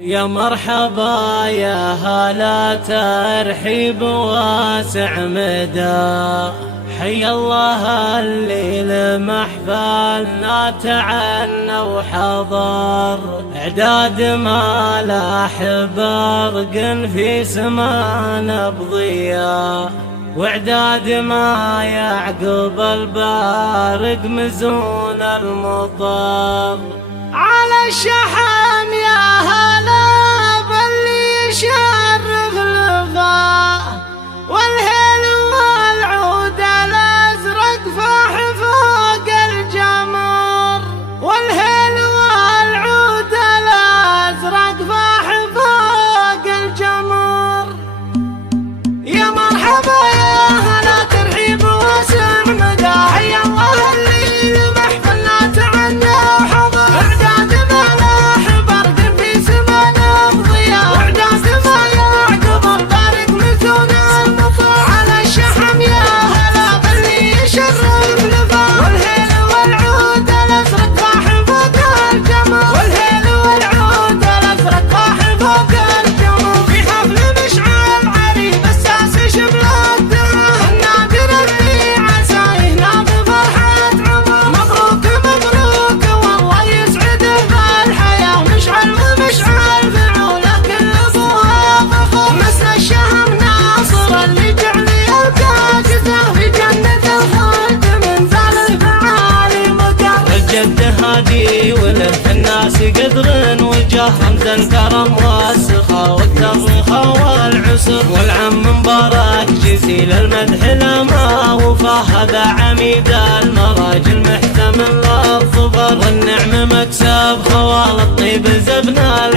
يا مرحبا يا هلا ترحيب واسع مدى، حي الله اللي لمحفلنا تعنى وحضر، اعداد ما لاح برق في سمانا بضياء، واعداد ما يعقب البارق مزون المطر. على الشحم يا هلا باللي يشرف الوفا، والهيل والعود الازرق فاح فوق الجمر، والهيل والعود الازرق فاح فوق الجمر. يا مرحبا يا هلا ترحيب واسع مدى، حي الله اللي لمحفلنا تعنى وحضر، اعداد ما لاح برق في سمانا بضياء، واعداد ما يعقب البارق مزون المطر. على الشحم يا هلا باللي يشرف الوفا، والهيل والعود الازرق فاح فوق الجمر، والهيل والعود الازرق فاح فوق الجمر. في حفل مشعل عريض الساس شبل الدرع، النادر اللي عسى ينام بفرحة عمر. مبروك مبروك والله يسعده بالحياة، مشعل ومشعل فعوله كل ابوها فخر. مثل الشهم ناصر اللي جعل يلقى جزاه في جنة الخلد من زال الفعالي مقر. الجد هادي وله الناس قدر وجاه، رمز الكرم والسخاء والترخاء والعسر. والعم مبارك جزيل المدح لما وفاه، هذا عميد المراجل محتمل للظفر. والنعم مكسب خوال الطيب زبنا